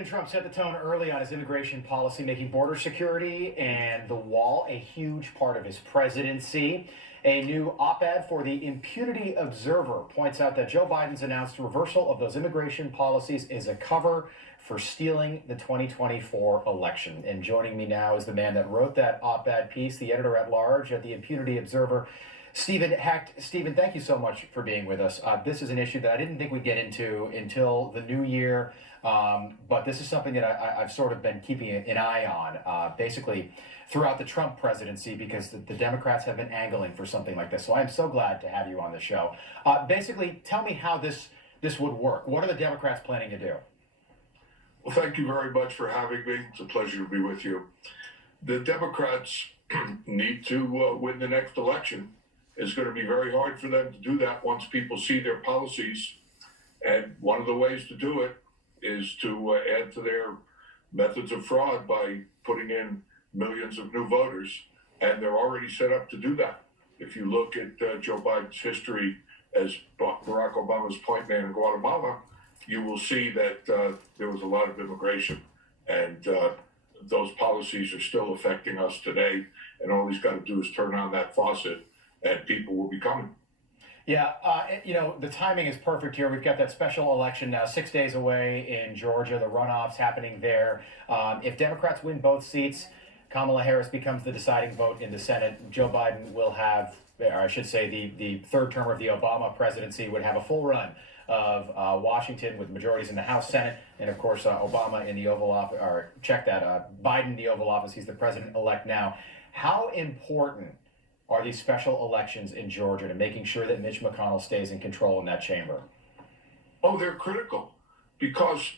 President Trump set the tone early on his immigration policy, making border security and the wall a huge part of his presidency. A new op-ed for the Impunity Observer points out that Joe Biden's announced reversal of those immigration policies is a cover for stealing the 2024 election. And joining me now is the man that wrote that op-ed piece, the editor-at-large at the Impunity Observer, Stephen Hecht. Stephen, thank you so much for being with us. This is an issue that I didn't think we'd get into until the new year, but this is something that I've sort of been keeping an eye on, basically throughout the Trump presidency, because the Democrats have been angling for something like this. So I'm so glad to have you on the show. Basically, tell me how this would work. What are the Democrats planning to do? Well, thank you very much for having me. It's a pleasure to be with you. The Democrats need to win the next election. It's going to be very hard for them to do that once people see their policies. And one of the ways to do it is to add to their methods of fraud by putting in millions of new voters. And they're already set up to do that. If you look at Joe Biden's history as Barack Obama's point man in Guatemala, you will see that there was a lot of immigration. And those policies are still affecting us today. And all he's got to do is turn on that faucet and people will be coming. Yeah, the timing is perfect here. We've got that special election now 6 days away in Georgia, the runoffs happening there. If Democrats win both seats, Kamala Harris becomes the deciding vote in the Senate. Joe Biden will have, or I should say the third term of the Obama presidency would have a full run of Washington with majorities in the House, Senate, and of course Obama in the Oval Office, or check that, Biden in the Oval Office. He's the president-elect now. How important are these special elections in Georgia to making sure that Mitch McConnell stays in control in that chamber? Oh, they're critical because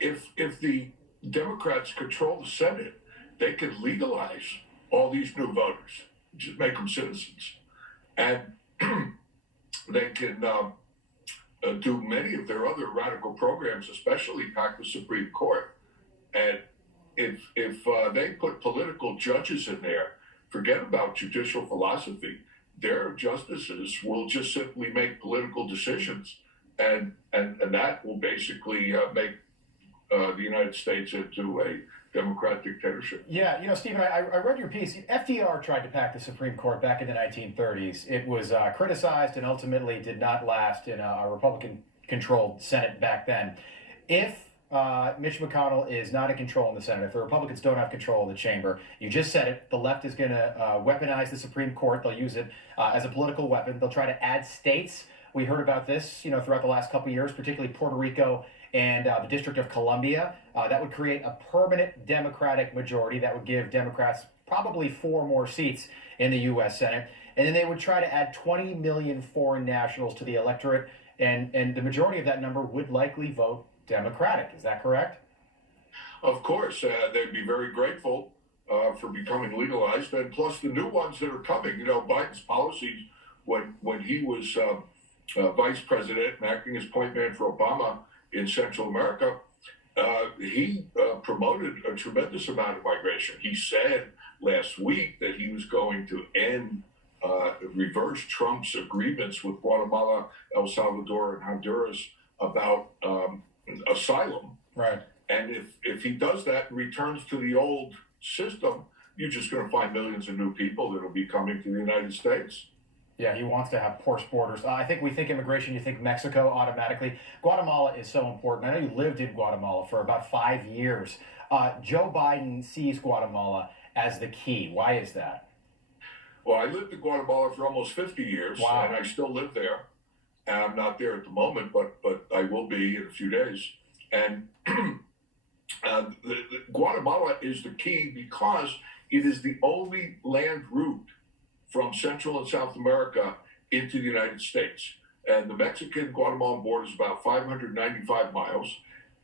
if the Democrats control the Senate, they can legalize all these new voters, just make them citizens, and they can do many of their other radical programs, especially pack the Supreme Court. And if they put political judges in there, forget about judicial philosophy. Their justices will just simply make political decisions, and that will basically make the United States into a Democrat dictatorship. Yeah, Stephen, I read your piece. FDR tried to pack the Supreme Court back in the 1930s. It was criticized and ultimately did not last in a Republican-controlled Senate back then. If Mitch McConnell is not in control in the Senate, if the Republicans don't have control of the chamber, you just said it, the left is going to weaponize the Supreme Court. They'll use it as a political weapon. They'll try to add states. We heard about this, throughout the last couple of years, particularly Puerto Rico and the District of Columbia. That would create a permanent Democratic majority that would give Democrats probably 4 more seats in the U.S. Senate. And then they would try to add 20 million foreign nationals to the electorate, and the majority of that number would likely vote Democratic. Is that correct? Of course, they'd be very grateful for becoming legalized, and plus the new ones that are coming. Biden's policies when he was vice president and acting as point man for Obama in Central America, he promoted a tremendous amount of migration. He said last week that he was going to reverse Trump's agreements with Guatemala, El Salvador, and Honduras about asylum. Right. And if he does that and returns to the old system, you're just going to find millions of new people that will be coming to the United States. Yeah, he wants to have porous borders. I think we think immigration, you think Mexico automatically. Guatemala is so important. I know you lived in Guatemala for about 5 years. Joe Biden sees Guatemala as the key. Why is that? Well, I lived in Guatemala for almost 50 years, wow. And I still live there. And I'm not there at the moment, but I will be in a few days. And Guatemala is the key because it is the only land route from Central and South America into the United States. And the Mexican-Guatemalan border is about 595 miles.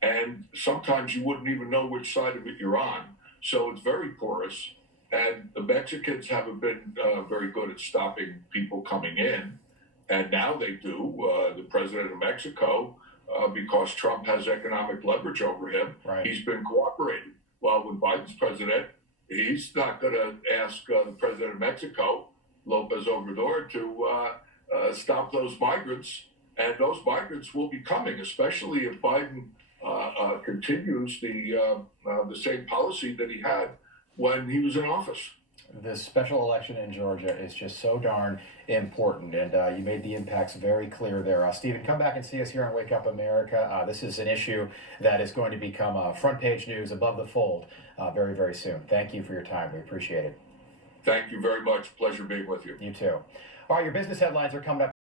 And sometimes you wouldn't even know which side of it you're on. So it's very porous. And the Mexicans haven't been very good at stopping people coming in. And now they do. The president of Mexico, because Trump has economic leverage over him, right. He's been cooperating. Well, when Biden's president, he's not going to ask the president of Mexico, Lopez Obrador, to stop those migrants. And those migrants will be coming, especially if Biden continues the same policy that he had when he was in office. This special election in Georgia is just so darn important, and you made the impacts very clear there. Stephen, come back and see us here on Wake Up America. This is an issue that is going to become front page news above the fold very, very soon. Thank you for your time. We appreciate it. Thank you very much. Pleasure being with you. You too. All right, your business headlines are coming up.